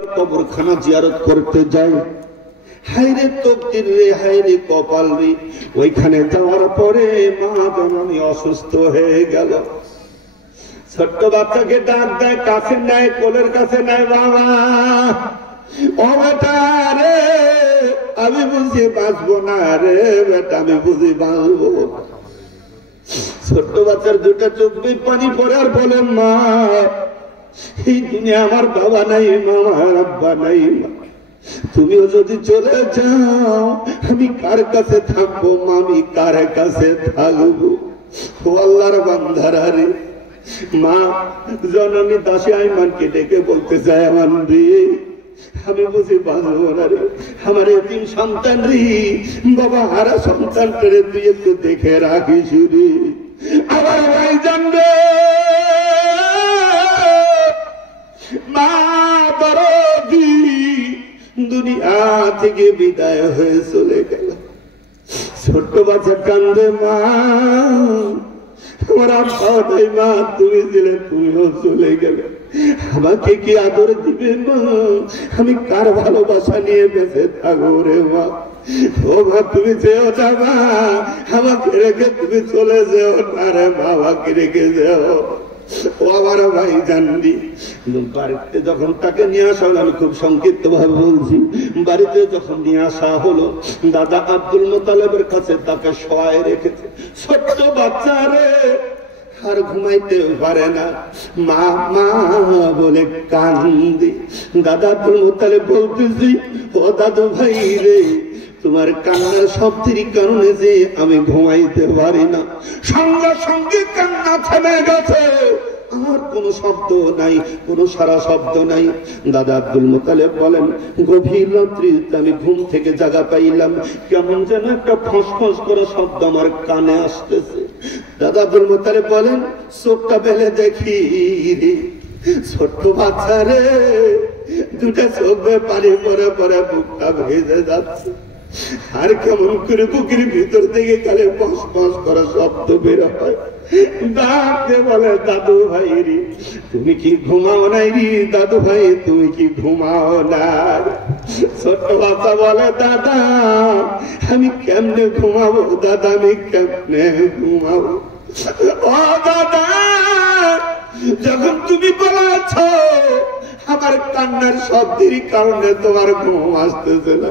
কবরখানা জিয়ারত করতে যাই, হায়রে তকদির রে, হায়রে কপাল রে। ওইখানে যাওয়ার পরে মা জননী অসুস্থ হয়ে গেল। ছোট্ট বাচ্চাকে ডাক দেয়, কাছে নেয়, কোলের কাছে নেয়, বাবা ও বেটা রে, আমি বুঝি বাঁচবো না রে বেটা, আমি বুঝি বাঁচবো। ছোট্ট বাচ্চার দুটা চোখ দিয়ে পানি পড়ে আর বলে, মা এই দুনিয়া আমার বাবা নাই, মা আমার আব্বা নাই, তুমিও যদি চলে যাও আমি কার কাছে থাকবো মা, আমি কার কাছে থাকবো? ও আল্লাহর বান্দারা রে, মা জননী দাসী আইমানকে ডেকে বলতে চায়, আমার রে আমি বুঝি বাঁচবো না রে, আমার এতিম সন্তান রে, বাবা হারা সন্তানটা রে তুই একটু দেখে রাখিস রে। আমার ভাই জানবে মা দরদি দুনিয়া থেকে বিদায় হয়ে চলে গেল। ছোট্ট বাচ্চা কান্দে, মা আমার আব্বাও নাই, মা তুমি দিলে তুমিও চলে গেলে, আমাকে কি আদর দিবে মা? আমি কার ভালোবাসা নিয়ে বেঁচে থাকবো রে মা? ও মা তুমি যেও না মা, আমাকে রেখে তুমি চলে যেও না রে মা, আমাকে রেখে যেও। ও আমার ভাই জানবি, বাড়িতে যখন তাকে নিয়ে আসা হলো, আমি খুব সংক্ষিপ্ত ভাবে বলছি, বাড়িতে যখন নিয়ে আসা হলো দাদা আব্দুল মোতালেবের কাছে তাকে শোয়ায় রেখেছে। ছোট্ট বাচ্চা রে আর ঘুমাইতে পারে না, মা মা বলে কান্দি। দাদা আব্দুল মোতালেব বলতেছি, ও দাদু ভাই রে, তোমার কান্নার শব্দের কারণে যে আমি ঘুমাইতে পারি না। সঙ্গে সঙ্গে কান্না থেমে গেছে, আর কোন শব্দ নাই, কোন সারা শব্দ নাই। দাদা আব্দুল মোতালেব বলেন, গভীর রাত্রিতে আমি ঘুম থেকে জাগা পাইলাম, কেমন যেন একটা ফসফস করে শব্দ আমার কানে আসতেছে। দাদা আব্দুল মোতালেব বলেন, চোখটা বেলে দেখি ছোট্ট বাচ্চা রে, দুটা চোখ পানি পরে পরে বুকটা ভেজে যাচ্ছে, আর কেমন করে বুকের ভিতর থেকে কালে ফস ফস করা শব্দ বের হয়। ডাকতে বলে, দাদু ভাই রে তুমি কি ঘুমাও নাই রে? দাদু ভাই তুমি কি ঘুমাও না? ছোট্ট বাচ্চা বলে, দাদা আমি কেমনে ঘুমাবো? দাদা আমি কেমনে ঘুমাবো? ও দাদা যখন তুমি বলেছ আমার কান্নার শব্দের কারণে তোমার ঘুম আসতেছে না,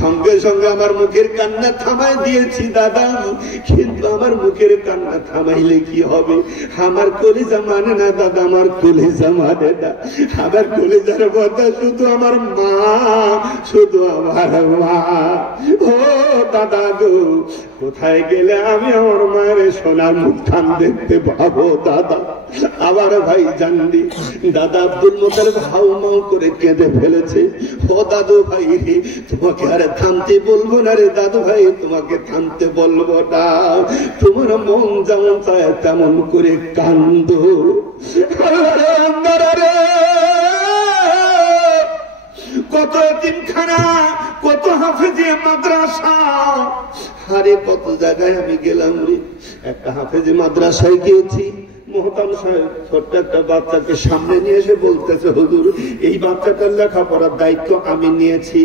সঙ্গে সঙ্গে আমার মুখের কান্না থামাই দিয়েছি দাদা, কিন্তু আমার মুখের কান্না থামাইলে কি হবে? আমার কলিজা মানে না দাদা, আমার কলিজা মানে না, আমার কলিজার কথা শুধু আমার মা, শুধু আমার মা। ও দাদা গো, কোথায় গেলে আমি আমার মায়ের সোনার মুখখান দেখতে পাবো দাদা? আবার ভাই জানলি, দাদা আব্দুল মোতালেব হাউ মাউ করে কেঁদে ফেলেছে। ও দাদু ভাই তোমাকে আরে থামতে বলবো না রে দাদু ভাই, তোমাকে থামতে বলবো না, তোমার মন যেমন চায় তেমন করে কান্দো। কত এতিমখানা, কত হাফেজি মাদ্রাসা, আরে কত জায়গায় আমি গেলাম রে। একটা হাফেজি মাদ্রাসায় গিয়েছি, মোহতাম সাহেব ছোট্ট একটা বাচ্চাকে সামনে নিয়ে এসে বলতেছে, হুজুর এই বাচ্চাটার লেখাপড়ার দায়িত্ব আমি নিয়েছি,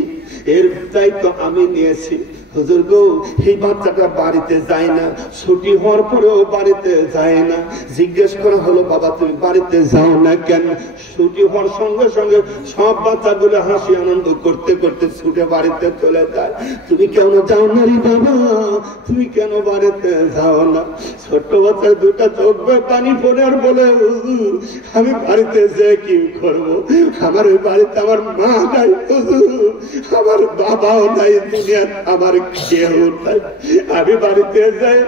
এর দায়িত্ব আমি নিয়েছি। হুজুর গো এই বাচ্চাটা বাড়িতে যায় না, ছুটি হওয়ার পরেও বাড়িতে যায় না। জিজ্ঞেস করা হলো, বাবা তুমি বাড়িতে যাও না কেন? ছুটি হওয়ার সঙ্গে সঙ্গে সব বাচ্চাগুলো হাসি আনন্দ করতে করতে ছুটে বাড়িতে চলে যায়। তুমি কেন যাও না রে বাবা, তুমি কেন বাড়িতে যাও না? ছোট্ট বাচ্চার দুটা চোখ পানি পড়ে আর বলে, হুজুর আমি বাড়িতে যে কি করবো? আমার ওই বাড়িতে আমার মা নাই হুজুর, আমার বাবাও নাই, দুনিয়ার আমার কেউ নাই। আমি বাড়িতে যাই,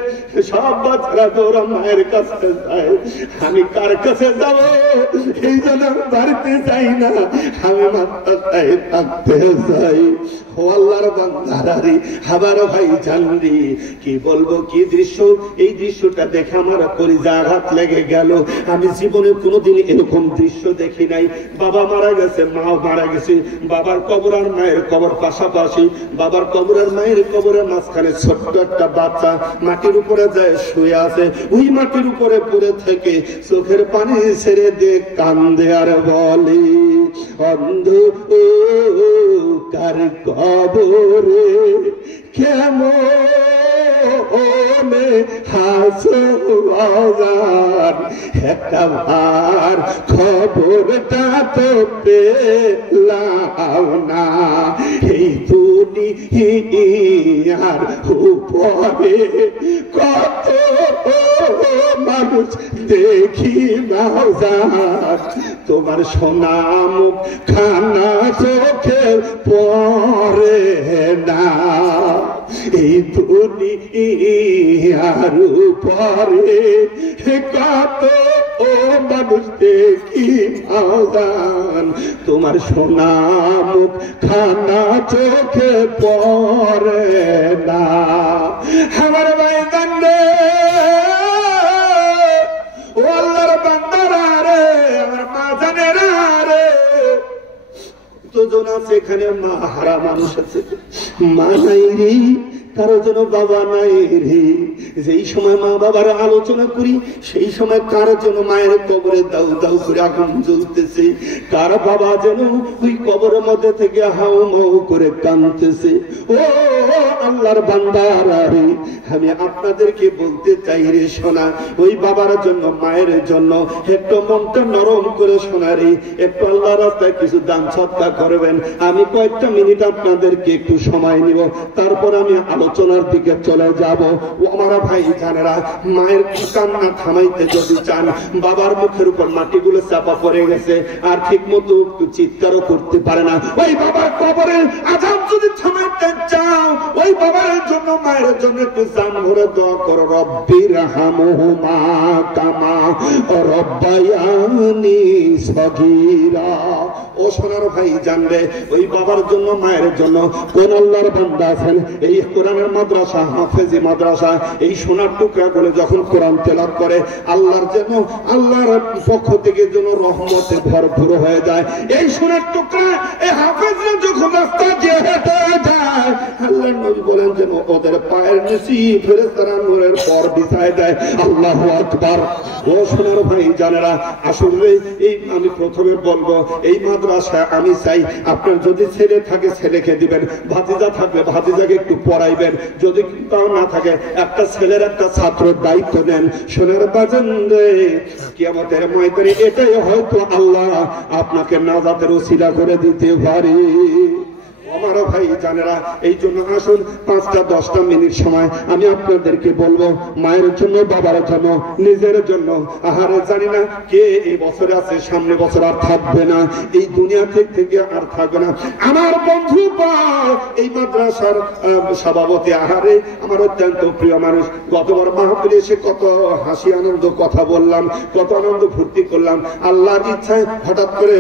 সব বাচ্চারা তো ওরা মায়ের কাছে যায়, আমি কার কাছে যাব? এই জন্য বাড়িতে যাই না, আমি মাদ্রাসায় থাকতে চাই। ও আল্লাহর বান্দারা, আবারও ভাই জানলি কি বলবো, কি দৃশ্য! এই দৃশ্যটা দেখে আমার কলিজা আঘাত লেগে গেল। আমি জীবনে কোনোদিন এরকম দৃশ্য দেখি নাই। বাবা মারা গেছে, মাও মারা গেছে, বাবার কবর আর মায়ের কবর পাশাপাশি, বাবার কবর আর মায়ের কবরের মাঝখানে ছোট্ট একটা বাচ্চা মাটির উপরে উপরে যায় শুয়ে আছে, ওই মাটির উপরে পড়ে থেকে চোখের পানি ছেড়ে দিয়ে কান্দে আর বলে, অন্ধকার কবরে কেমন হাসো বাজার, একটা বার খবরটা তো পেলাম না, এই দুনিয়ার উপরে কত মানুষ দেখি বাজার, তোমার সোনা মুখ খানা চোখে পড়ে না, এই দুনিয়ার উপরে কত মানুষ দেখি বাজার, তোমার সোনা মুখ খানা চোখে পড়ে না। আমার ভাই কান্দে, ও আল্লাহর বান্দারা রে, আমার মা জানেরা রে, দুজন আছে এখানে মা হারা মানুষ আছে, মা নাই রে, কারো জন্য বাবা নাই রে। যেই সময় মা বাবার আলোচনা করি সেই সময় কারো জন্য মায়ের কবরে দাউ দাউ করে আগুন জ্বলতেছে, কার বাবা যেন ওই কবরের মধ্যে থেকে হাউ মাউ করে কাঁদতেছে। ও আল্লাহর বান্দারা রে, আমি আপনাদেরকে বলতে চাই রে শোনা, ওই বাবার জন্য মায়ের জন্য একটু মনটা নরম করে শোনা রে, একটু আল্লাহ রাস্তায় কিছু দান সৎকা করবেন। আমি কয়েকটা মিনিট আপনাদেরকে একটু সময় নিব, তারপর আমি আলোচনার দিকে চলে যাব। ও আমার ভাই জানেরা, মায়ের কান্না থামাইতে যদি চান, বাবার মুখের উপর মাটিগুলো চাপা পড়ে গেছে আর ঠিক মতো চিৎকারও করতে পারে না, ওই বাবার কবরের আযাব যদি থামাইতে চাও, ওই বাবার জন্য মায়ের জন্য একটু জান ভরে দোয়া করো, রব্বির হামহুমা কামা রব্বায়ানি সগীরা। ও সোনার ভাই জানবে, ওই বাবার জন্য মায়ের জন্য কোন আল্লাহর বান্দা আছেন এই কোরআনের মাদ্রাসা, হাফেজি মাদ্রাসা, এই সোনার টুকরা করে যখন কোরআন তেলাওয়াত করে, আল্লাহর যেন আল্লাহর পক্ষ থেকে যেন রহমতে ভরপুর হয়ে যায়। এই সোনার টুকরা এই হাফেজরা যখন রাস্তা দিয়ে হেঁটে যায়, আল্লাহর নবী বলেন যেন ওদের পায়ের নিচে ফেরেশতারা নূরের পর বিছায় দেয়। আল্লাহু আকবার। ও সোনার ভাই জানেরা, আসলে এই আমি প্রথমে বলবো, এই মাদ্রাসা আমি চাই আপনার যদি ছেলে থাকে ছেলেকে দিবেন, ভাতিজা থাকলে ভাতিজাকে একটু পড়াইবেন, যদি তাও না থাকে একটা ছেলের একটা ছাত্রের দায়িত্ব নেন। সোনার বাজান রে, কিয়ামতের ময়দানে এটাই হয়তো আল্লাহ আপনাকে নাজাতের ওসিলা করে দিতে পারে। আমার ভাই জানেরা, এই জন্য আসুন 5-10 মিনিট সময় আমি আপনাদেরকে বলবো, মায়ের জন্য, বাবার জন্য, নিজের জন্য। আহারে জানি না কে এই বছরে আছে, সামনে বছর আর থাকবে না, এই দুনিয়া থেকে আর থাকবে না। আমার বন্ধু এই মাদ্রাসার সভাপতি, আহারে আমার অত্যন্ত প্রিয় মানুষ, গতবার মাহফিলে এসে কত হাসি আনন্দ কথা বললাম, কত আনন্দ ফুর্তি করলাম। আল্লাহর ইচ্ছায় হঠাৎ করে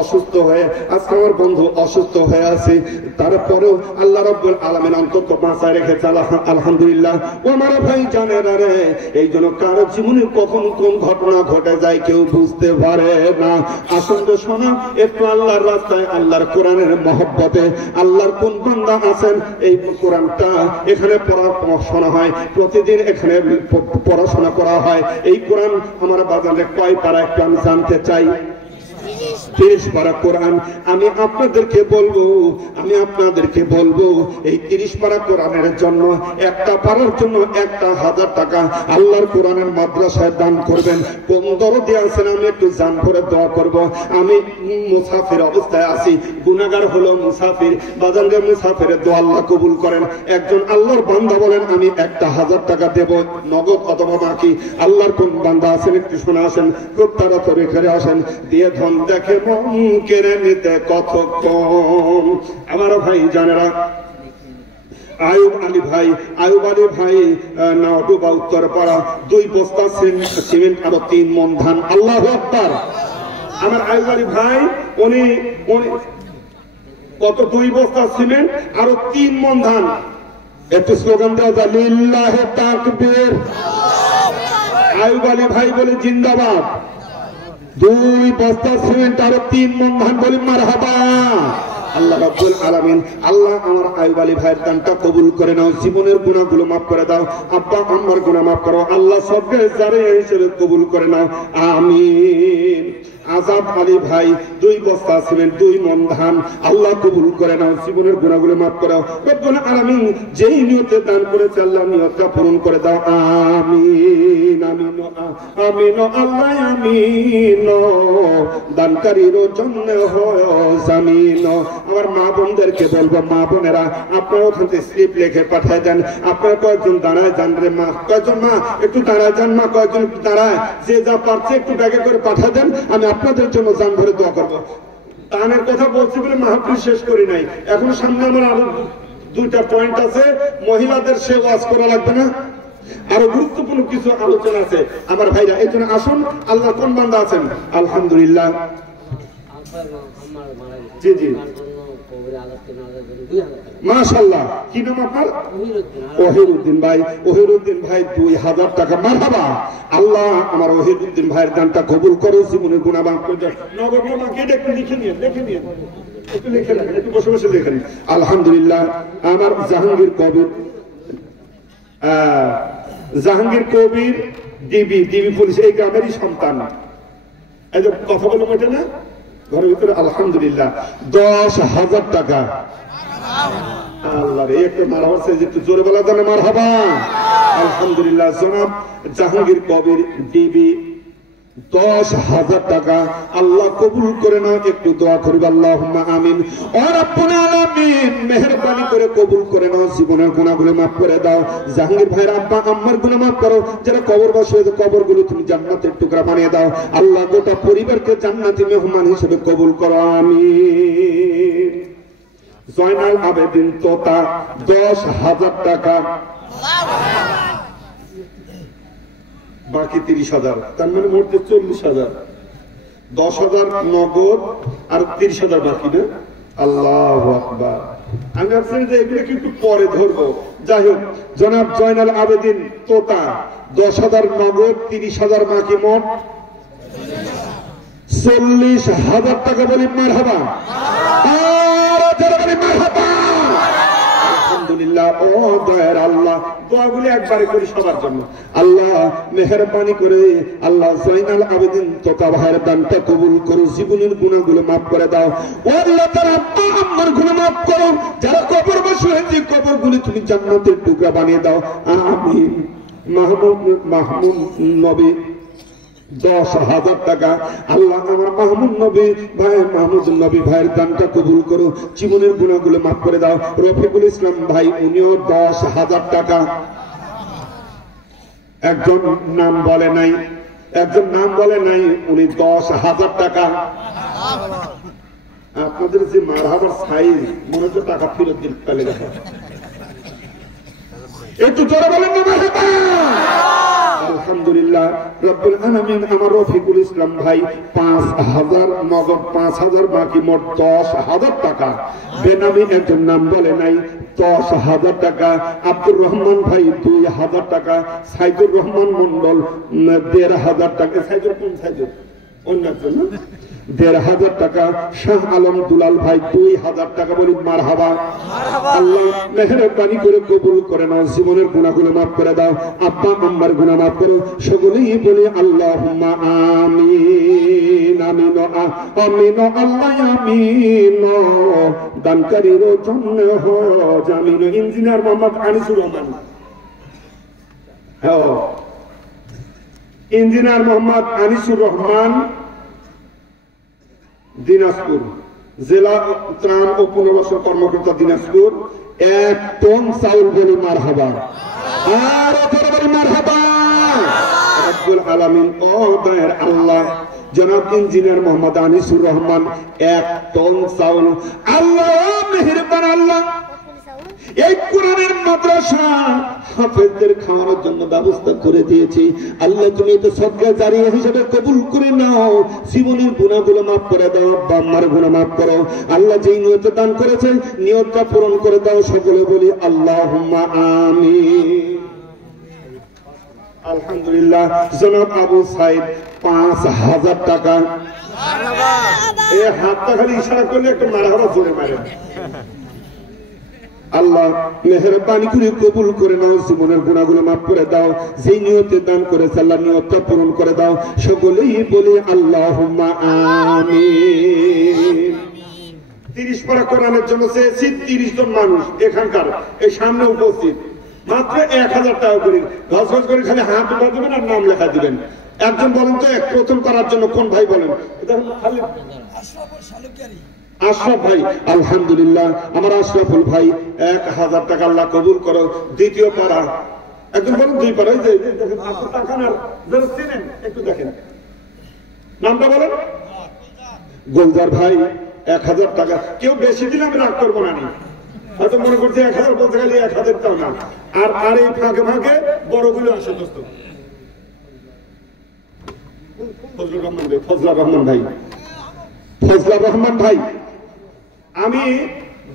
অসুস্থ হয়ে, আজকে আমার বন্ধু অসুস্থ হয়ে আছে, তারপরেও আল্লাহ রাব্বুল আলামিন অন্তত বাঁচায় রেখেছে, আলহামদুলিল্লাহ। ও আমার ভাই জানেন রে, এই জন্য কার জীবনে কখন কোন ঘটনা ঘটে যায় কেউ বুঝতে পারে না। আসুন তো শোনা একটু আল্লাহর রাস্তায়, আল্লাহর কোরআনের মহব্বতে, আল্লাহর কোন বান্দা আছেন এই কোরআনটা এখানে পড়াশোনা হয়, প্রতিদিন এখানে পড়াশোনা করা হয়। এই কোরআন আমার বাজারে কয় পারা একটু আমি জানতে চাই। 30 পারা কোরআন। আমি আপনাদেরকে বলবো এই 30 পারা কোরআনের জন্য, একটা পারার জন্য 1000 টাকা আল্লাহর কোরআনের মাদ্রাসায় দান করবেন। কোন দরদি আছেন আমি একটু জান করে দোয়া করব। আমি মুসাফির অবস্থায় আছি, গুনাহগার হলো মুসাফির, বাজানরে মুসাফিরের দোয়া আল্লাহ কবুল করেন। একজন আল্লাহর বান্দা বলেন আমি 1000 টাকা দেব, নগদ অথবা বাকি। আল্লাহর কোন বান্দা আছেন একটু শুনে আসেন, খুব তাড়াতাড়ি করে আসেন, দিয়ে ধন দেখে মন কেড়ে নিতে কত কম। আমার ভাই জানেরা, আয়ুব আলী ভাই নাওডুবা উত্তরপাড়া 2 বস্তা সিমেন্ট আরো 3 মণ ধান। আল্লাহু আকবার। আমার আয়ুব আলী ভাই উনি কত 2 বস্তা সিমেন্ট আরো 3 মণ ধান। একটু স্লোগান দেওয়া যায়, লিল্লাহে তাকবীর। আয়ুব আলী ভাই বলে জিন্দাবাদ। 2 বস্তা সিমেন্ট আরো 3 মণ ধান বলি মারহাবা। আল্লাহ রাব্বুল আলামিন আল্লাহ আমার আইয়ুব আলী ভাইয়ের দানটা কবুল করে নাও, জীবনের গুনাহগুলো মাফ করে দাও, আব্বা আম্মার গুনাহ মাফ করো আল্লাহ, সবকে জারিয়া হিসেবে কবুল করে নাও, আমিন। আজাদ আলী ভাই 2 বস্তা ছিলেন 2 মন ধান আল্লাহ কবুল করে নাও, জীবনের গুনাহগুলো মাফ করো রব্বুল আলামিন। যেই নিয়তে দান করেছে আল্লাহ নিয়তটা পূরণ করে দাও, আমিন আমিন আমিন আল্লাহ আমিন। দানকারীর জন্য হয় জামিন। আমার মা বোনদেরকে বলবো, মা বোনেরা আপনারা ওখান থেকে স্লিপ লিখে পাঠিয়ে দেন। আপনারা কয়েকজন দাঁড়ায় যান রে মা, কয়েকজন মা একটু দাঁড়ায় যান, মা কয়েকজন একটু দাঁড়ায়, যে যা পারছে একটু ব্যাগে করে পাঠিয়ে দেন, আমি আপনাদের জন্য জান ভরে দোয়া করবো। দানের কথা বলছি বলে মাহফিল শেষ করি নাই, এখন সামনে আমার আরো 2টা পয়েন্ট আছে, মহিলাদের সে ওয়াজ করা লাগবে না, আরো গুরুত্বপূর্ণ কিছু আলোচনা আছে আমার ভাইরা, এই জন্য আসুন। আল্লাহ কোন বান্দা আছেন? আলহামদুলিল্লাহ, জি জি মাশাআল্লাহ। কি নাম আপনার? ওহিরউদ্দিন ভাই। ওহিরউদ্দিন ভাই 2000 টাকা। মারহাবা। আল্লাহ আমার ওহিরউদ্দিন ভাইয়ের দানটা কবুল করো, জীবনের গুনাহ মাফ করে দাও। নগর মাকে একটু লিখে নিন, লিখে নিন, একটু লিখে রাখেন, একটু বসে বসে লিখেন। আলহামদুলিল্লাহ। আমার জাহাঙ্গীর কবির, জাহাঙ্গীর কবির ডিবি পুলিশ এই গ্রামেরই সন্তান। এই যে কথা বলে ওঠে না ঘরের ভিতরে, আলহামদুলিল্লাহ 10,000 টাকা। আল্লাহ রে, একটু মারহাবা চাই, একটু জোরে বলা জানে মারহাবা। আলহামদুলিল্লাহ। জনাব জাহাঙ্গীর কবির ডিবি 10,000 টাকা আল্লাহ কবুল করে নাও, একটু দোয়া করবে আল্লাহুম্মা আমিন। ও রব্বুল আলামিন মেহেরবানি করে কবুল করে নাও, জীবনের গুনাহগুলো মাফ করে দাও। জাহাঙ্গীর ভাইয়ের আব্বা আম্মার গুনাহ মাফ করো, যারা কবরবাসী হয়েছে কবরগুলো তুমি জান্নাতের টুকরা বানিয়ে দাও আল্লাহ, গোটা পরিবারকে জান্নাতি মেহমান হিসেবে কবুল করো, আমিন। জয়নাল আবেদিন তোতা 10,000 টাকা, বাকি 30,000, তার মানে মোট 40,000। 10,000 নগদ আর 30,000 বাকি না? আল্লাহু আকবার। আমি ভাবছিলাম যে এগুলো কিন্তু পরে ধরবো। যাই হোক, জনাব জয়নাল আবেদিন তোতা 10,000 নগদ, 30,000 বাকি, মোট 40,000 টাকা। বলি মারহাবা। আর যারা বলি মারহাবা। আলহামদুলিল্লাহ। ও দয়ার আল্লাহ, দোয়াগুলি একবারে করি সবার জন্য। আল্লাহ মেহেরবানি করে আল্লাহ জয়নাল আবেদিন তোতা ভাইয়ের দানটা কবুল করো, জীবনের গুনাহগুলো মাফ করে দাও। ও আল্লাহ তার আব্বা আম্মার গুনাহ মাফ করো, যারা কবরবাসী হয়েছে কবরগুলি তুমি জান্নাতের টুকরা বানিয়ে দাও, আমিন। মাহমুদ নবী 10,000 টাকা আল্লাহ আমার মাহমুদ নবী ভাই, মাহমুদ নবী ভাইয়ের দানটা কবুল করো, জীবনের গুনাহগুলো মাফ করে দাও। রফিকুল ইসলাম ভাই উনিও 10,000 টাকা। একজন নাম বলে নাই, একজন নাম বলে নাই, উনি 10,000 টাকা। আপনাদের যে মারহাবার সাইজ মনে হচ্ছে টাকা ফেরত দিন পেলে দেখা, একটু জোরে বলেন না মারহাবা। আলহামদুলিল্লাহ রব্বুল আলামিন। আমার রফিকুল ইসলাম ভাই 5,000 নগদ, 5,000 বাকি, মোট 10,000 টাকা। বেনামি একজন নাম বলে নাই, 10,000 টাকা। আব্দুর রহমান ভাই 2,000 টাকা। সাইদুর রহমান মন্ডল 1,500 টাকা। সাইদুর কোন সাইদুর? অন্য একজন, 1,500 টাকা। শাহ আলম দুলাল ভাই 2,000 টাকা। বলি মারহাবা। আল্লাহ মেহেরবানি করে কবুল করে নাও, জীবনের গুনাহগুলো মাফ করে দাও, আব্বা আম্মার গুনাহ মাফ করো, সকলেই বলি আল্লাহুম্মা আমিন আমিন আমিন আল্লাহ আমিন। দানকারীর জন্য হয় জামিন। ইঞ্জিনিয়ার মোহাম্মদ আনিসুর রহমান, হ্যাঁ ইঞ্জিনিয়ার মোহাম্মদ আনিসুর রহমান, দিনাজপুর জেলা ত্রাণ ও পুনর্বাসন কর্মকর্তা, দিনাজপুর। 1 টন চাউল। বলি মারহাবা। আর বলি মারহাবা। রব্বুল আলামিন। ও দয়ার আল্লাহ জনাব ইঞ্জিনিয়ার মোহাম্মদ আনিসুর রহমান 1 টন চাউল। আল্লাহ মেহেরবান, আল্লাহ এই কোরআনের মাদ্রাসা হাফেজদের খাওয়ানোর জন্য ব্যবস্থা করে দিয়েছি। আল্লাহ তুমি এটা সদকা জারিয়া হিসেবে কবুল করে নাও, জীবনের গুনাহগুলো মাফ করে দাও, বাম্মার গুনাহ মাফ করো। আল্লাহ যেই নিয়তে দান করেছেন নিয়তটা পূরণ করে দাও। সকলে বলি আল্লাহুম্মা আমিন। আলহামদুলিল্লাহ জনাব আবু সাইদ 5000 টাকা। এই হাতটা খালি ইশারা করলে একটু মারা জোরে মারে। আল্লাহ মেহেরবানি করে কবুল করে নাও, জীবনের গুনাহগুলো মাফ করে দাও, যে নিয়তে দান করেছে আল্লাহ নিয়তটা পূরণ করে দাও। সকলেই বলি আল্লাহুম্মা আমিন। 30 পারা কোরআনের জন্য চেয়েছি 30 জন মানুষ এখানকার এই সামনে উপস্থিত, মাত্র 1000 টাকা করে ঘস করে খালি হাত উঠা দিবেন আর নাম লেখা দিবেন। একজন বলেন তো এক প্রথম করার জন্য কোন ভাই বলেন? আশরাফ ভাই। আলহামদুলিল্লাহ আমার আশরাফুল ভাই 1000 টাকা আল্লাহ কবুল করো। দ্বিতীয় পারা একজন বলেন 2 পারা, এই যে একটু দেখেন নামটা বলেন। গোলজার ভাই 1000 টাকা। কেউ বেশি দিলে আমি রাগ করবো না, হয়তো মনে করছে 1000 বলতে গেলে 1000 টাও না। আর এই ফাঁকে ফাঁকে বড়গুলো আসে দোস্ত। ফজলুর রহমান ভাই, ফজলার রহমান ভাই, ফজলার রহমান ভাই, আমি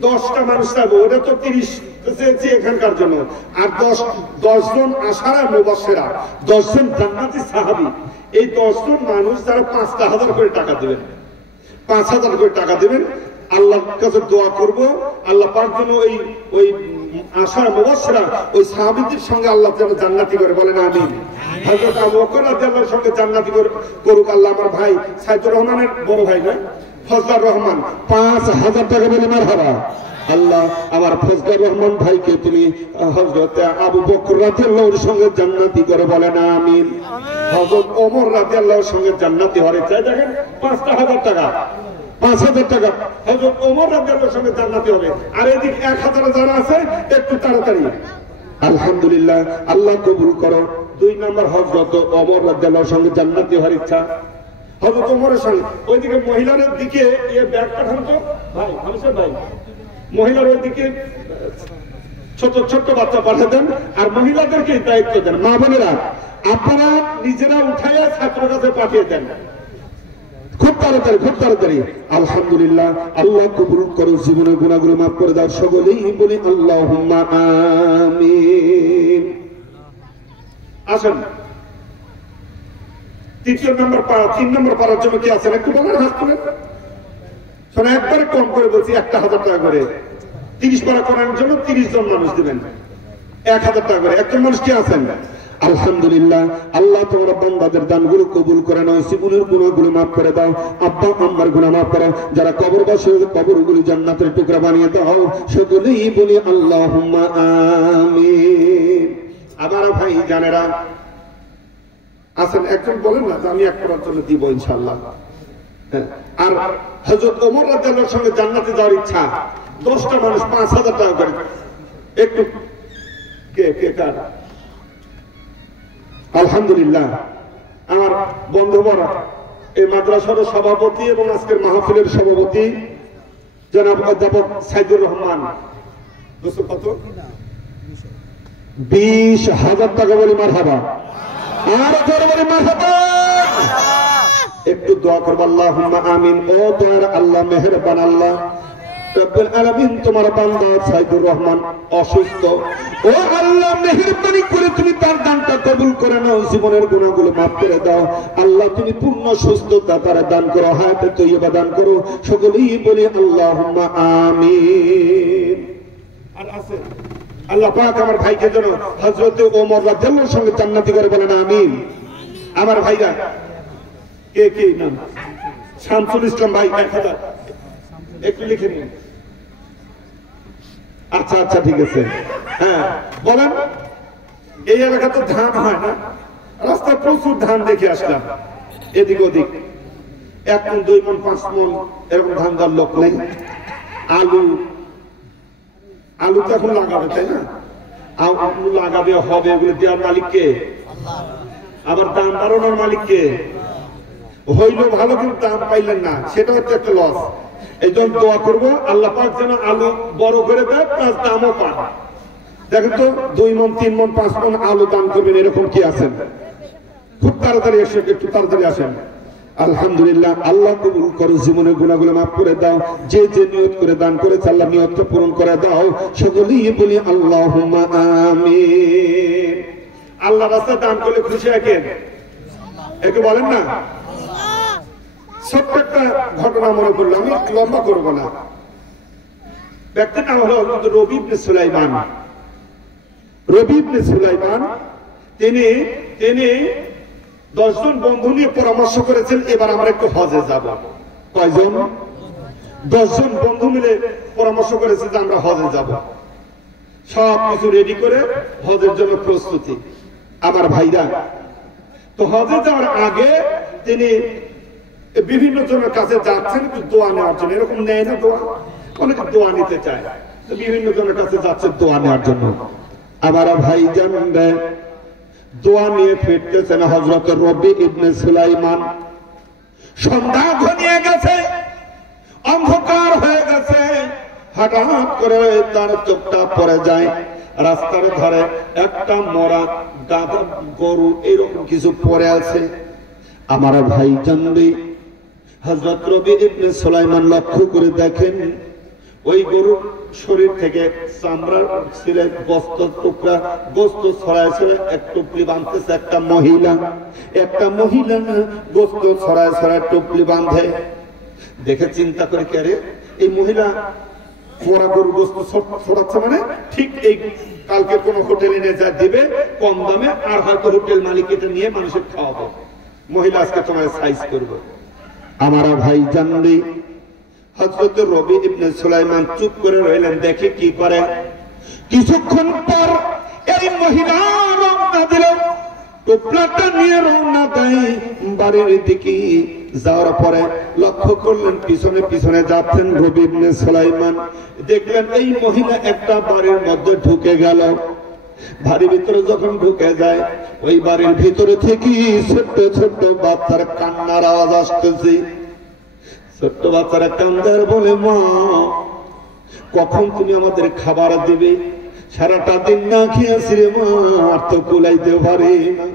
10টা মানুষ থাকবো, ওটা তো 30 চেয়েছি এখানকার জন্য। আর 10 জন আশারা মুবাশশিরা, 10 জন জান্নাতি সাহাবী, এই 10 জন মানুষ যারা 5000 করে টাকা দিবেন, 5000 করে টাকা দিবেন। আল্লাহর কাছে দোয়া করব আল্লাহ পাক যেন ওই আশারা মুবাশশিরা ওই সাহাবীদের সঙ্গে আল্লাহ যেন জান্নাতি করে, বলেন আমিন। হযরত আবু বকর রাদিয়াল্লাহু সঙ্গে জান্নাতি করুক আল্লাহ। আমার ভাই সাইদুর রহমানের বড় ভাই না ফজলার রহমান 5000 টাকা বলে মারহাবা। আল্লাহ আমার ফজলার রহমান ভাইকে তুমি হযরত আবু বকর রাদিয়াল্লাহুর সঙ্গে জান্নাতি করে, বলেন আমিন। হযরত ওমর রাদিয়াল্লাহুর সঙ্গে জান্নাতি হরে চাই, দেখেন 5000 টাকা, 5000 টাকা হযরত ওমর রাদিয়াল্লাহুর সঙ্গে জান্নাতি হবে। আর এদিকে 1000 যারা আছে একটু তাড়াতাড়ি। আলহামদুলিল্লাহ আল্লাহ কবুল করো। 2 নম্বর হযরত ওমর রাদিয়াল্লাহুর সঙ্গে জান্নাতি হওয়ার ইচ্ছা, হযরত ওমরের সঙ্গে। ওইদিকে মহিলাদের দিকে এই ব্যাগ পাঠান তো ভাই, মানুষের ভাই, মহিলার ওইদিকে ছোট ছোট বাচ্চা পাঠা দেন আর মহিলাদেরকে দায়িত্ব দেন। মা বোনেরা আপনারা নিজেরা উঠাইয়া ছাত্রের কাছে পাঠিয়ে দেন, খুব তাড়াতাড়ি, খুব তাড়াতাড়ি। আলহামদুলিল্লাহ আল্লাহ কবুল করো, জীবনের গুনাহগুলো মাফ করে দাও। সকলেই বলি আল্লাহুম্মা আমিন। আসেন 3 নম্বর পারার জন্য কি আছেন একটু বলেন, হাত তুলেন। শোনা একবারে কম করে বলছি, 1000 টাকা করে 30 পারা করার জন্য 30 জন মানুষ দিবেন 1000 টাকা করে। একজন মানুষ কি আছেন? আলহামদুলিল্লাহ আল্লাহ তোমার বান্দাদের দানগুলো কবুল করে নাও, জীবনের গুনাহগুলো মাফ করে দাও, আব্বা আম্মার গুনাহ মাফ করো, যারা কবরবাসী কবরগুলো জান্নাতের টুকরা বানিয়ে দাও। সকলেই বলি আল্লাহুম্মা আমিন। আমার ভাই জানেরা আছেন, একজন বলেন না যে আমি 1 করার জন্য দিব ইনশাআল্লাহ। আর হযরত ওমর রাদিয়াল্লাহুর সঙ্গে জান্নাতে যাওয়ার ইচ্ছা, 10টা মানুষ 5000 টাকা করে। একটু কে কার? আলহামদুলিল্লাহ আমার বন্ধুবর এই মাদ্রাসার সভাপতি এবং আজকের মাহফিলের সভাপতি জনাব অধ্যাপক সাইদুর রহমান, কত? 20,000 টাকা বলি মারহাবা। আর জোরে বলি মারহাবা। একটু দোয়া করব, আল্লাহুম্মা আমিন। ও দয়ার আল্লাহ, মেহেরবান আল্লাহ রব্বুল আলামিন, তোমার বান্দা সাইদুর রহমান অসুস্থ, ও আল্লাহ মেহেরবানি করে তুমি তার দানটা কবুল করে নাও, জীবনের গুনাহগুলো মাফ করে দাও। আল্লাহ তুমি পূর্ণ সুস্থতা তার দান করো, হায়াতে তৈয়বা দান করো। সকলেই বলি আল্লাহুম্মা আমিন। আর আছে আল্লাহ পাক আমার ভাইকে যেন হযরত ওমর রাদিয়াল্লাহুর সঙ্গে জান্নাতি করে, বলেন আমিন। আমার ভাইরা কে নাম? শামসুল ইসলাম ভাই 1000 একটু লিখে নিন। আচ্ছা আচ্ছা ঠিক আছে। হ্যাঁ বলেন। এই এলাকা তো ধান হয় না, রাস্তায় প্রচুর ধান দেখে আসলাম, এদিক ওদিক 1 মণ 2 মণ 5 মণ এরকম ধান দেওয়ার লোক নেই। আলু তো এখন লাগাবে, তাই না? আলু লাগাবে, হবে, এগুলো দেওয়ার মালিককে, আবার দাম বাড়ানোর মালিককে। হইল ভালো, কিন্তু দাম পাইলেন না, সেটা হচ্ছে একটা লস। এই জন্য দোয়া করবো আল্লাহ পাক যেন আলু বড় করে দেয়, প্লাস দামও পান। দেখেন তো 2 মণ 3 মণ 5 মণ আলু দান করবেন, এরকম কি আছেন? খুব তাড়াতাড়ি এসে একটু তাড়াতাড়ি আসেন। আলহামদুলিল্লাহ আল্লাহ কবুল করো, জীবনের গুনাহগুলো মাফ করে দাও। যে নিয়ত করে দান করেছে আল্লাহ নিয়তটা পূরণ করে দাও। সকলেই বলি আল্লাহুম্মা আমিন। আল্লাহ রাস্তায় দান করলে খুশি রাখেন, একটু বলেন না। ছোট্ট একটা ঘটনা মনে করলো, আমি লম্বা করবো না। ব্যক্তির নাম হলো রবি ইবনে সুলাইমান। রবি ইবনে সুলাইমান তিনি 10 জন বন্ধু নিয়ে পরামর্শ করেছেন, এবার আমরা একটু হজে যাব। কয়জন? 10 জন বন্ধু মিলে পরামর্শ করেছে যে আমরা হজে যাব। সব কিছু রেডি করে হজের জন্য প্রস্তুতি। আমার ভাইরা, তো হজে যাওয়ার আগে তিনি বিভিন্ন জনের কাছে যাচ্ছেন একটু দোয়া নেওয়ার জন্য। এরকম নেয় না দোয়া, অনেকে দোয়া নিতে চায়, তো বিভিন্ন জনের কাছে যাচ্ছে দোয়া নেওয়ার জন্য। আমার ভাই জানবে দোয়া নিয়ে ফিরতেছেন হযরত রবি ইবনে সুলাইমান। সন্ধ্যা ঘনিয়ে গেছে, অন্ধকার হয়ে গেছে। হঠাৎ করে তার চোখটা পড়ে যায় রাস্তার ধারে একটা মরা গাধা গরু এরকম কিছু পড়ে আছে। আমার ভাই জানবে হযরত রবি ইবনে সুলাইমান লক্ষ্য করে দেখেন ওই গরুর শরীর থেকে চামড়ার ছিঁড়ে গোস্ত টুকরা গোস্ত ছড়ায় ছড়ায় এক টুপলি বাঁধতেছে একটা মহিলা গোস্ত ছড়ায় ছড়ায় টুপলি বাঁধে। দেখে চিন্তা করে কে রে এই মহিলা মরা গরুর গোস্ত ছড়াচ্ছে, মানে ঠিক এই কালকে কোন হোটেলে নিয়ে যা দিবে কম দামে, আর হয়তো হোটেল মালিক এটা নিয়ে মানুষের খাওয়াবো, মহিলা আজকে তোমার সাইজ করবো। আমার ভাই জানলি হযরত রবি ইবনে সুলাইমান চুপ করে রইলেন, দেখে কি করে। কিছুক্ষণ পর এই মহিলা রওনা দিল, টুপলাটা নিয়ে রওনা দেয় বাড়ির দিকে। যাওয়ার পরে লক্ষ্য করলেন পিছনে পিছনে যাচ্ছেন রবি ইবনে সুলাইমান। দেখলেন এই মহিলা একটা বাড়ির মধ্যে ঢুকে গেল। বাড়ির ভিতরে যখন ঢুকে যায় ওই বাড়ির ভিতরে থেকে ছোট্ট ছোট্ট বাচ্চার কান্নার আওয়াজ আসতেছে। ছোট্ট বাচ্চারা কান্দার বলে, মা কখন তুমি আমাদের খাবার দিবে? সারাটা দিন না খেয়েছি রে মা, আর তো কুলাইতে পারি না।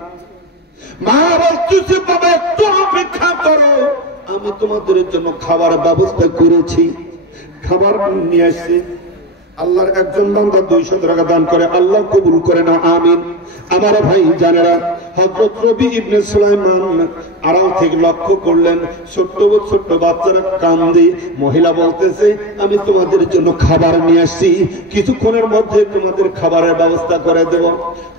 মা বলতেছে বাবা একটু অপেক্ষা করো, আমি তোমাদের জন্য খাবার ব্যবস্থা করেছি, খাবার নিয়ে আসছি। আল্লাহর একজন বান্দা 200 টাকা দান করে, আল্লাহ কবুল করে না, আমিন। আমার ভাই জানেরা হযরত রবি ইবনে সুলাইমান আড়াল থেকে লক্ষ্য করলেন ছোট্ট ছোট্ট বাচ্চারা কান্দে। মহিলা বলতেছে আমি তোমাদের জন্য খাবার নিয়ে আসছি, কিছুক্ষণের মধ্যে তোমাদের খাবারের ব্যবস্থা করে দেব।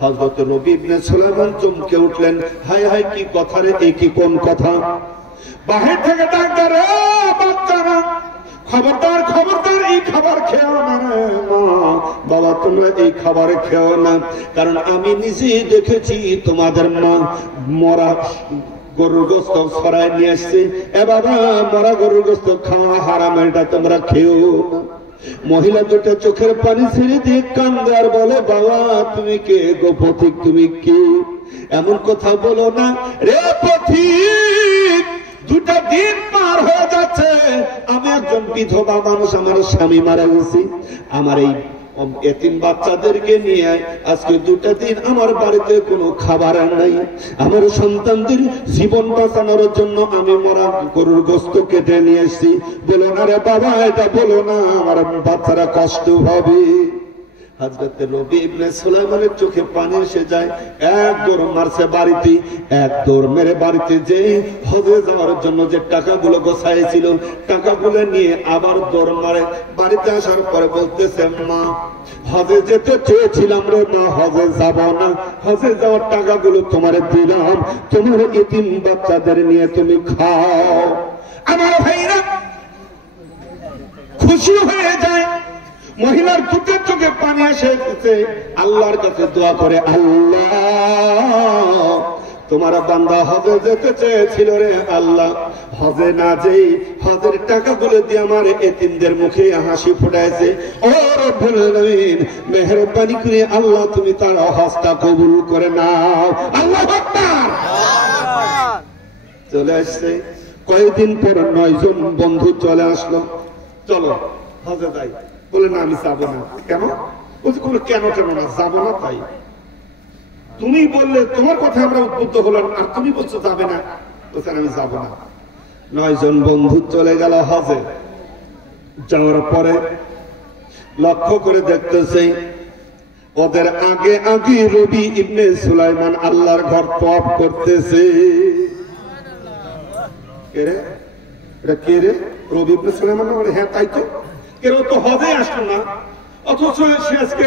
হযরত রবি ইবনে সুলাইমান চমকে উঠলেন, হায় হায় কি কথা রে, এই কি কোন কথা? বাহির থেকে ডাক্তার, বাচ্চারা খবরদার খবরদার এই খাবার খেও না বাবা, তোমরা এই খাবার খেও না, কারণ আমি নিজে দেখেছি তোমাদের মা মরা গরুর গোস্ত ছড়ায় নিয়ে আসছে। এ বাবা মরা গরুর গোস্ত খাওয়া হারাম, এটা তোমরা খেও না। মহিলা দুটো চোখের পানি ছেড়ে দিয়ে কান্দে আর বলে, বাবা তুমি কে গো পথিক, তুমি কে? এমন কথা বলো না রে পথিক, 2টা দিন পার হয়ে যাচ্ছে, আমি একজন বিধবা মানুষ, আমার স্বামী মারা গেছে, আমার এই এতিম বাচ্চাদেরকে নিয়ে আজকে 2টা দিন আমার বাড়িতে কোনো খাবার নাই। আমার সন্তানদের জীবন বাঁচানোর জন্য আমি মরা গরুর গোস্ত কেটে নিয়ে এসেছি। বলো না রে বাবা, এটা বলো না, আমার বাচ্চারা কষ্ট হবে। হযরত রবি ইবনে সুলাইমানের চোখে পানি এসে যায়, এক দৌড় মারছে বাড়িতে, এক দৌড় মেরে বাড়িতে যে হজে যাওয়ার জন্য যে টাকাগুলো গোছাইছিল টাকাগুলো নিয়ে আবার দৌড় মারে। বাড়িতে আসার পরে বলতেছে, মা হজে যেতে চেয়েছিলাম রে মা, হজে যাব না, হজে যাওয়ার টাকাগুলো তোমার দিলাম, তোমার এতিম বাচ্চাদের নিয়ে তুমি খাও। আমার ভাইরা খুশি হয়ে যায়। মহিলার দুটোর চোখে পানি এসেছে, আল্লাহর কাছে দোয়া করে, আল্লাহ তোমার বান্দা হজে যেতে চেয়েছিল রে আল্লাহ, হজে না যেই হজের টাকাগুলো দিয়ে আমার এতিমদের মুখে হাসি ফুটাইছে। ও রব্বুল আলামিন মেহেরবানি করে আল্লাহ তুমি তার হজটা কবুল করে নাও। আল্লাহু আকবার। চলে আসছে কয়েকদিন পর 9 জন বন্ধু চলে আসলো, চলো হজে যাই। বলে না আমি যাবো না। কেন? বলছে কেন কেন না, যাবো না। তাই তুমি বললে, তোমার কথা আমরা উদ্বুদ্ধ হলাম, আর তুমি বলছো যাবে না। বলছেন আমি যাবো না। 9 জন বন্ধু চলে গেল হজে। যাওয়ার পরে লক্ষ্য করে দেখতেছে ওদের আগে আগে রবি ইবনে সুলাইমান আল্লাহর ঘর তওয়াফ করতেছে। কে রে? এটা কে রে? রবি ইবনে সুলাইমান? হ্যাঁ তাই তো। কেন তো হজে আসলো না, অথচ সে আজকে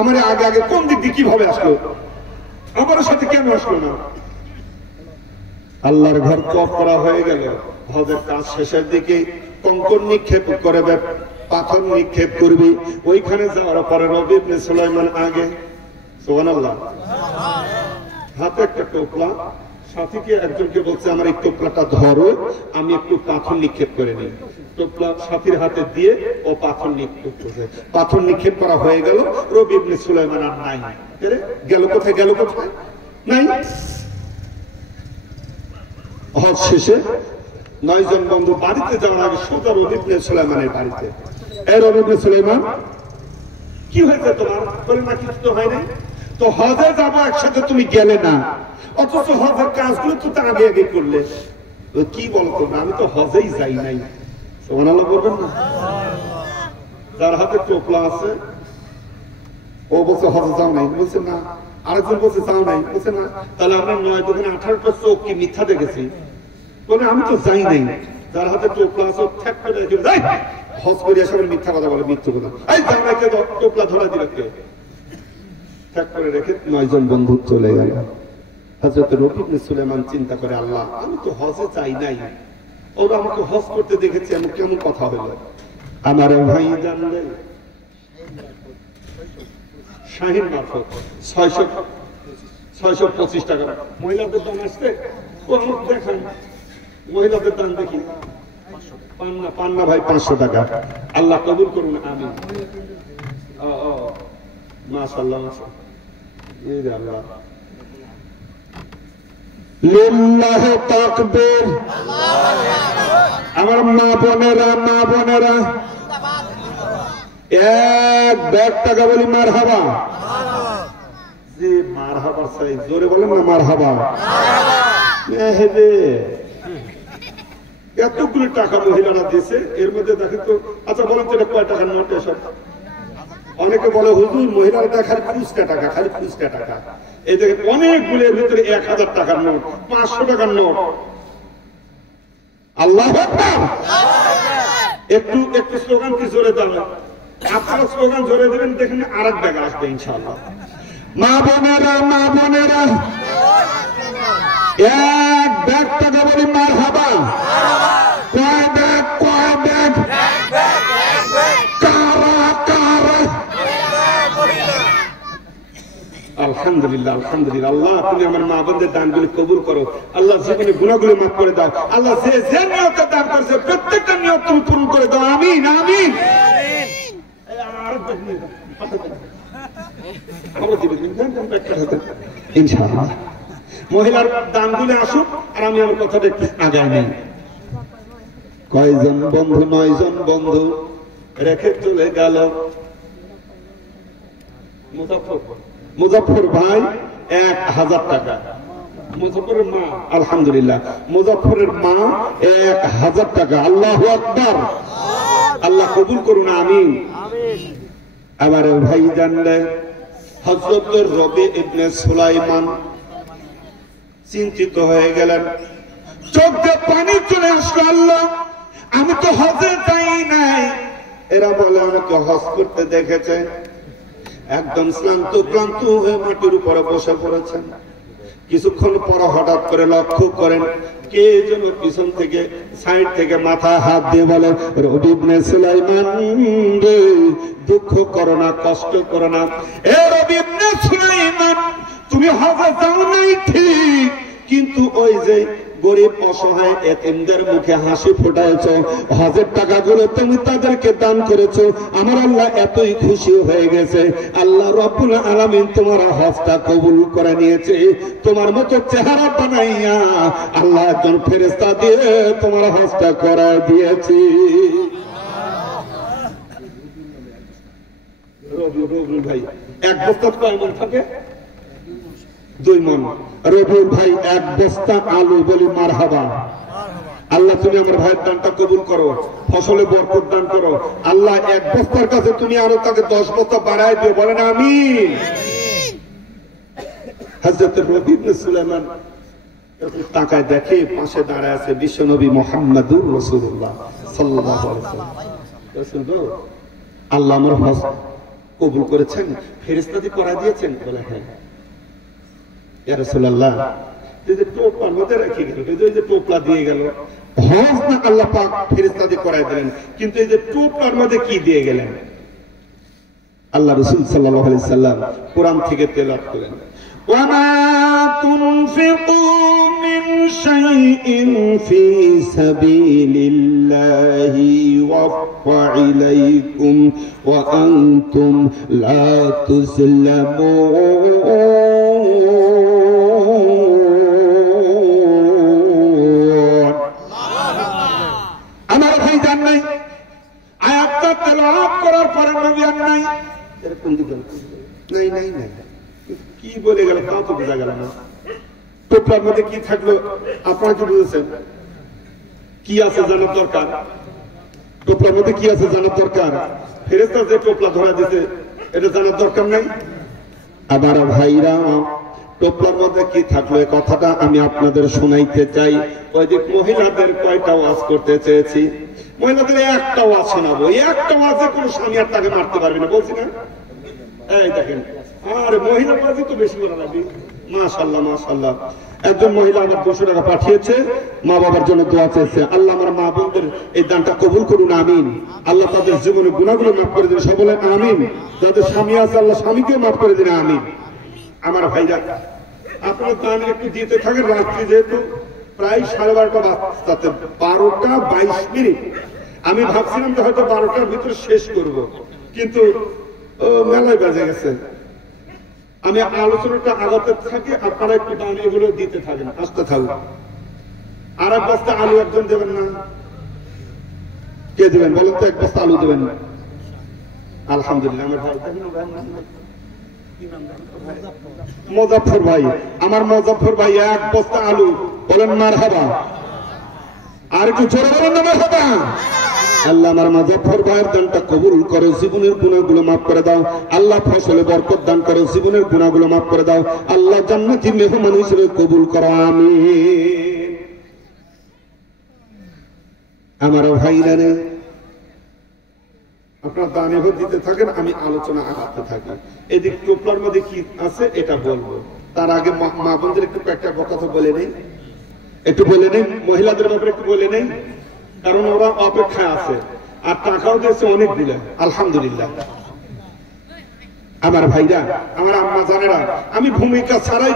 আমার আগে আগে কোন দিক দিয়ে কিভাবে আসলো, আমার সাথে কেন আসলো না? আল্লাহর ঘর তওয়াফ করা হয়ে গেল, হজের কাজ শেষের দিকে কঙ্কর নিক্ষেপ করবে, পাথর নিক্ষেপ করবি, ওইখানে যাওয়ার পরে রবি ইবনে সুলাইমান আগে। সুবহানাল্লাহ। হাতে একটা টোপলা, সাথীকে একজনকে বলছে আমার এই টোপলাটা ধরো, আমি একটু পাথর নিক্ষেপ করে নিই। টোপলা সাথীর হাতে দিয়ে ও পাথর নিক্ষেপ করছে, পাথর নিক্ষেপ করা হয়ে গেল। রবি ইবনে সুলাইমান আর নাই। গেল কোথায়? গেল কোথায়? নাই। হজ শেষে 9 জন বন্ধু বাড়িতে যাওয়ার আগে সোজা রবি ইবনে সুলাইমানের বাড়িতে। এই রবি ইবনে সুলাইমান, কি হয়েছে তোমার? বলে না কিছু তো হয় নাই। তো হজে যাবো একসাথে, তুমি গেলে না, অথচ হজের কাজগুলো তো আগে আগে করলে। কি বলো তোমরা? আমি তো হজেই যাই নাই। সুবহানাল্লাহ বলবেন না? যার হাতে টোপলা আছে ও বলছে হজে যাও নাই, বলছে না। আরেকজন বলছে যাও নাই, বলছে না। তাহলে আমরা 9 দোকানে 18টা চোখ কি মিথ্যা দেখেছি? বলে আমি তো যাই নাই। যার হাতে টোপলা আছে ঠ্যাক করে রেখে হজ করে এসে মিথ্যা কথা বলে, মিথ্যা কথা। এই যাও নাই, কে টোপলা ধরা দিল? কে? ঠ্যাক করে রেখে 9 জন বন্ধু চলে গেল। হযরত রবি ইবনে সুলাইমান চিন্তা করে, আল্লাহ আমি তো হজে যাই নাই, ওরা আমাকে হজ করতে দেখেছে, আমি কেমন কথা হলো। আমার ভাই জানলে শাহিন মারফত 625 টাকা মহিলাদের দান আসছে। ও আমাকে দেখান মহিলাদের দান, দেখি পান না ভাই 500 টাকা। আল্লাহ কবুল করুন, আমিন। মাশাআল্লাহ, মাশাআল্লাহ। আল্লাহ লিল্লাহি তাকবীর। আমার মা বোনেরা, মা বোনেরা, এক ব্যাগ টাকা বলি মারহাবা। যে মারহাবা চাই, জোরে বলেন না মারহাবা। এতগুলো টাকা মহিলারা দিয়েছে, এর মধ্যে দেখেন তো। আচ্ছা বলেন তো এটা কয় টাকার নোট? এসব অনেকে বলে হুজুর মহিলারা দেখার খুচরা টাকা, খালি খুচরা টাকা। এই দেখেন অনেকগুলো, এর ভিতরে 1000 টাকার নোট, 500 টাকার নোট। আল্লাহু আকবার। একটু একটু স্লোগান কি জোরে দেন? আপনারা স্লোগান জোরে দেবেন, দেখেন আরেক ব্যাগ আসবে ইনশাআল্লাহ। মা বোনেরা, মা বোনেরা, এক ব্যাগ টাকা বলি মারহাবা। কয় ব্যাগ? কয় ব্যাগ? কারা কারা? আলহামদুলিল্লাহ, আলহামদুলিল্লাহ। আল্লাহ তুমি আমার মা বোনদের দানগুলি কবুল করো। আল্লাহ জীবনে গুনাহগুলো মাফ করে দাও। আল্লাহ যে যে নিয়তে দান করেছে প্রত্যেকটা নিয়ত তুমি পূরণ করে দাও। আমিন, আমিন। ইনশাআল্লাহ মহিলার দানগুলো আসুক, আর আমি আমার কথাটা একটু আগায় নেই। কয়জন বন্ধু? 9 জন বন্ধু রেখে চলে গেল। মুজাফফর ভাই 1000 টাকা। মুজাফফরের মা, আলহামদুলিল্লাহ, মুজাফফরের মা 1000 টাকা। আল্লাহু আকবার। আল্লাহ কবুল করুন, আমিন। আমার ভাই জানলে হযরত রবি ইবনে সুলাইমান চিন্তিত হয়ে গেলেন, চোখ দিয়ে পানি চলে আসলো। আল্লাহ আমি তো হজে যাই নাই। এরা বলে আমাকে হজ করতে দেখেছে। একদম ক্লান্ত ক্লান্ত হয়ে মাটির উপরে বসে পড়েছেন। কিছুক্ষণ পর হঠাৎ করে লক্ষ্য করেন কে যেন পিছন থেকে, সাইড থেকে মাথা হাত দিয়ে বলে, রবি ইবনে সুলাইমান রে, দুঃখ করো না, কষ্ট করো না। এ রবি ইবনে সুলাইমান, তুমি হজে যাও নাই ঠিক, কিন্তু ওই যে গরিব অসহায় এতিমদের মুখে হাসি ফোটাইছো, হজের টাকাগুলো তুমি তাদেরকে দান করেছো। আমার আল্লাহ এতই খুশি হয়ে গেছে। আল্লাহ রাব্বুল আলামিন তোমার হজটা কবুল করে নিয়েছে। তোমার মতো চেহারা বানাইয়া আল্লাহ একজন ফেরেশতা দিয়ে তোমার হজটা করায় দিয়েছি। রবি ভাই এক বস্তা কয় মন থাকে? 2 মন। রবিউল ভাই 1 বস্তা আলু, বলি মারহাবা। আল্লাহ তুমি আমার ভাইয়ের দানটা কবুল করো। ফসলে বরকত দান করো। আল্লাহ এক বস্তার কাছে তুমি আরো তাকে 10 বস্তা বাড়ায় দিও, বলেন আমিন। হযরত রবি ইবনে সুলাইমান তাকায় দেখে পাশে দাঁড়ায় আছে বিশ্বনবী মুহাম্মদুর রাসূলুল্লাহ সাল্লাল্লাহু আলাইহি ওয়াসাল্লাম। রাসূল গো, আল্লাহ আমার হজ কবুল করেছেন, ফেরেশতা দিয়ে করা দিয়েছেন? বলে হ্যাঁ। ইয়া রাসূলুল্লাহ, এই যে টোপলার মধ্যে রেখে গেল, এই যে টোপলা দিয়ে গেল, হজ না আল্লাহ পাক ফেরেশতা দিয়ে করায় দিলেন, কিন্তু এই যে টোপলার মধ্যে কি দিয়ে গেলেন? আল্লাহ রাসূল সাল্লাল্লাহু আলাইহি সাল্লাম কোরআন থেকে তেলাওয়াত করেন, وما تنفقوا من شيء في سبيل الله يوفى إليكم وأنتم لا تظلمون. আমার ভাই জান নাই আয়াতটা তেলাওয়াত করার পরে নবী আর নাই, এরকম দিবেন নাই নাই নাই কি বলে গেল তা তো বোঝা গেল না। টোপলার মধ্যে কি থাকলো আপনারা কি বুঝেছেন? কি আছে জানার দরকার। টোপলার মধ্যে কি আছে জানার দরকার। ফেরেশতা যে টোপলা ধরা দিতে এটা জানার দরকার নাই। আবার ভাইরা, টোপলার মধ্যে কি থাকলো এই কথাটা আমি আপনাদের শোনাইতে চাই। ওই যে মহিলাদের কয়টা ওয়াজ করতে চেয়েছি, মহিলাদের একটা ওয়াজ শোনাবো। একটা ওয়াজে কোনো স্বামী আর তাকে মারতে পারবে না, বলছি না? এই দেখেন, আর মহিলা ওয়াজই তো বেশি করা লাগবে। মাশাআল্লাহ মাশাআল্লাহ। একজন মহিলা আমার 200 টাকা পাঠিয়েছে, মা বাবার জন্য দোয়া চেয়েছে। আল্লাহ আমার মা বোনদের এই দানটা কবুল করুন, আমিন। আল্লাহ তাদের জীবনে গুনাহগুলো মাফ করে দিন, সব বলেন আমিন। যাদের স্বামী আছে আল্লাহ স্বামীকেও মাফ করে দিন, আমিন। আমার ভাইরা, আপনারা দান একটু দিতে থাকেন। রাত্রি যেহেতু প্রায় 12:30 বাজতে, 12:22 আমি ভাবছিলাম যে হয়তো 12টার ভিতরে শেষ করব, কিন্তু মেলায় বেজে গেছে। আমি আলোচনাটা আগাতে থাকি, আপনারা একটু দান এগুলো দিতে থাকেন, আসতে থাকুন। আর এক বস্তা আলু একজন দেবেন না? কে দেবেন বলেন তো? এক বস্তা আলু দেবেন না? আলহামদুলিল্লাহ। আমার ভাই মুজাফফর ভাই, আমার মুজাফফর ভাই 1 বস্তা আলু, বলেন মারহাবা। আর একটু জোরে বলেন না মারহাবা। আল্লাহ আমার মুজাফফর ভাইয়ের দানটা কবুল করো, জীবনের গুনাহগুলো মাফ করে দাও। আল্লাহ ফসলে বরকত দান করো, জীবনের গুনাহগুলো মাফ করে দাও। আল্লাহ জান্নাতি মেহমান হিসেবে কবুল করো, আমিন। আমার ভাইরা রে, আপনারা দানে দিতে থাকেন, আমি আলোচনা আগাতে থাকি। এদিক টোপলার মধ্যে কি আছে এটা বলবো। তার আগে মা বোনদের একটু একটা কথা বলে নেই, একটু বলে নেই। মহিলাদের ব্যাপারে একটু বলে নেই, কারণ ওরা অপেক্ষায় আছে, আর টাকাও দিয়েছে অনেক দিলে, আলহামদুলিল্লাহ। আমার ভাইরা, আমার আম্মা জানেরা, আমি ভূমিকা ছাড়াই